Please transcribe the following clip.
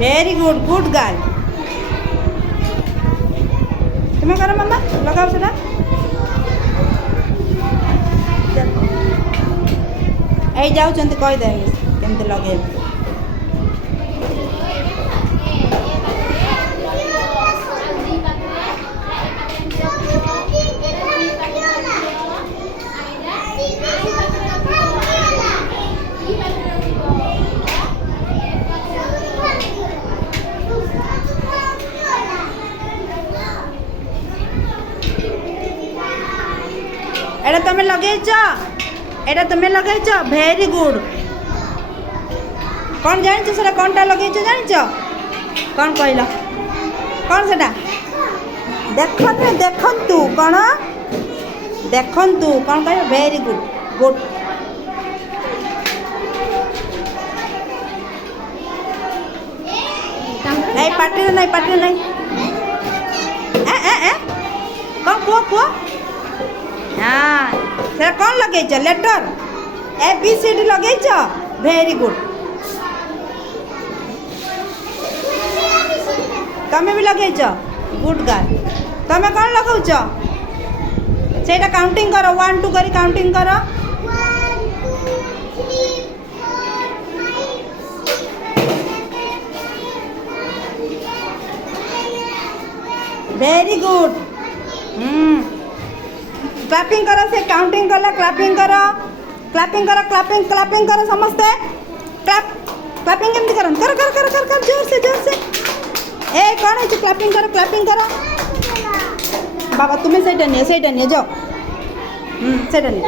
very good good girl तुम्हें करो मम्मा लगाओ सेटा ए जाउछन्ति कहि दे केमते लगे एटा तुम लगेच भेरी गुड कौन जान से कौनटा लगेच जान कौन कहल कौन से देखु कौन देखु कौन कह भेरी गुड गुड नहीं पार्टी नहीं कौन कुह हाँ से कौन लगे लेटर ABCD लगे भेरी गुड तमें भी लगे गुड गर्ल तमें कौन लगाउच सेटा काउंटिंग कर 1 2 करी काउंटिंग कर भेरी गुड क्लैपिंग करो से काउंटिंग कला क्लैपिंग करो समस्ते क्लैपिंग केमती कर जोर से ए कौन है क्लैपिंग करो बाबा तुम्हें सेटा नहीं जाओ सेटा नहीं